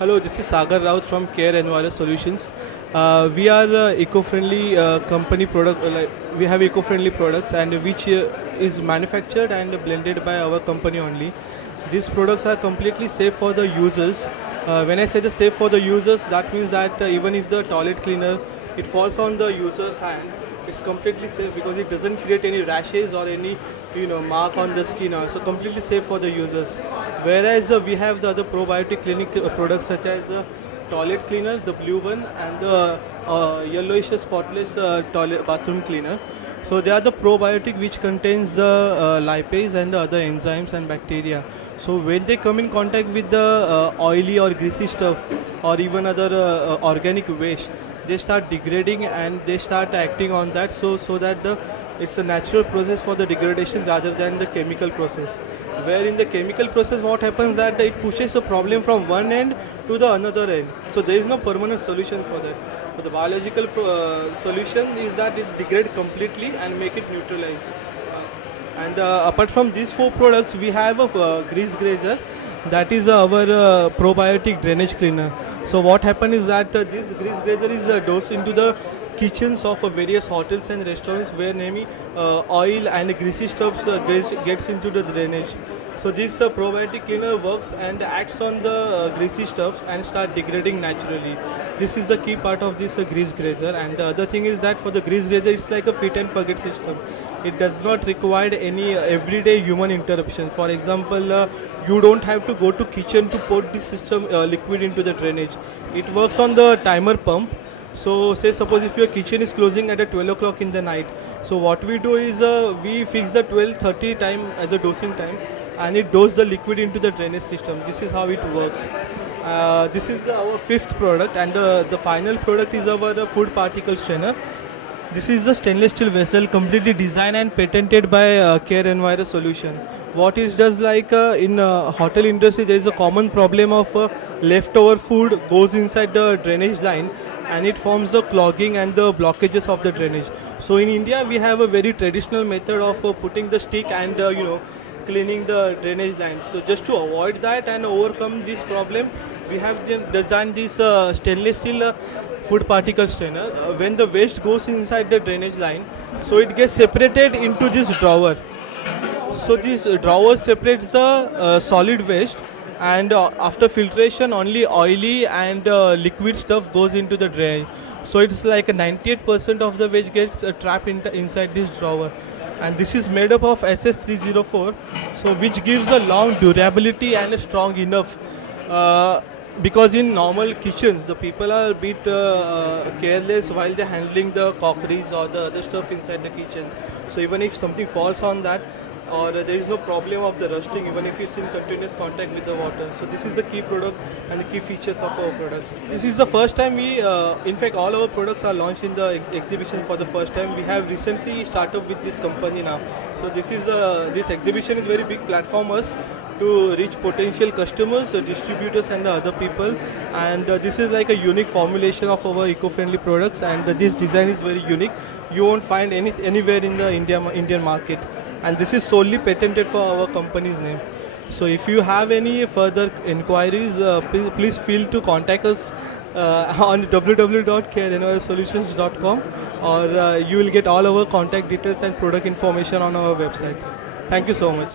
Hello, this is Sagar Raut from Care Enviro Solutions. We are eco-friendly company product. We have eco-friendly products, and which is manufactured and blended by our company only. These products are completely safe for the users. When I say the safe for the users, that means that even if the toilet cleaner it falls on the user's hand, it's completely safe because it doesn't create any rashes or any mark on the skin. So completely safe for the users. Whereas we have the other probiotic clinic products such as toilet cleaner, the blue one, and the yellowish spotless toilet bathroom cleaner. So they are the probiotic which contains the lipase and the other enzymes and bacteria. So when they come in contact with the oily or greasy stuff or even other organic waste, they start degrading and they start acting on that. So that it's a natural process for the degradation rather than the chemical process. Where in the chemical process, what happens that it pushes a problem from one end to the another end. So there is no permanent solution for that. So the biological solution is that it degrades completely and make it neutralize. And apart from these four products, we have a grease grazer. That is our probiotic drainage cleaner. So what happens is that this grease grazer is dosed into the kitchens of various hotels and restaurants where namely oil and greasy stuff gets into the drainage. So this probiotic cleaner works and acts on the greasy stuffs and start degrading naturally. This is the key part of this grease grazer. And the other thing is that for the grease grazer, it's like a fit and forget system. It does not require any everyday human interruption. For example, you don't have to go to kitchen to put this system liquid into the drainage. It works on the timer pump. So say suppose if your kitchen is closing at 12 o'clock in the night, so what we do is we fix the 12:30 time as a dosing time and it doses the liquid into the drainage system. This is how it works. This is our fifth product, and the final product is our food particle strainer. This is a stainless steel vessel completely designed and patented by Care Enviro Solution. What it does, like in hotel industry, there is a common problem of leftover food goes inside the drainage line and it forms the clogging and the blockages of the drainage. So in India, we have a very traditional method of putting the stick and cleaning the drainage line. So just to avoid that and overcome this problem, we have designed this stainless steel food particle strainer. When the waste goes inside the drainage line, so it gets separated into this drawer. So this drawer separates the solid waste, and after filtration only oily and liquid stuff goes into the drain. So it's like 98% of the waste gets trapped inside this drawer, and this is made up of SS304, so which gives a long durability and strong enough, because in normal kitchens the people are a bit careless while they're handling the crockeries or the other stuff inside the kitchen. So even if something falls on that, or there is no problem of the rusting even if it's in continuous contact with the water. So this is the key product and the key features of our products. This is the first time we, in fact all our products are launched in the exhibition for the first time. We have recently started with this company now. So this exhibition is very big platform us to reach potential customers, distributors and the other people. And this is like a unique formulation of our eco-friendly products, and this design is very unique. You won't find anywhere in the Indian market. And this is solely patented for our company's name. So if you have any further inquiries, please feel to contact us on www.careenviresolutions.com, or you will get all our contact details and product information on our website. Thank you so much.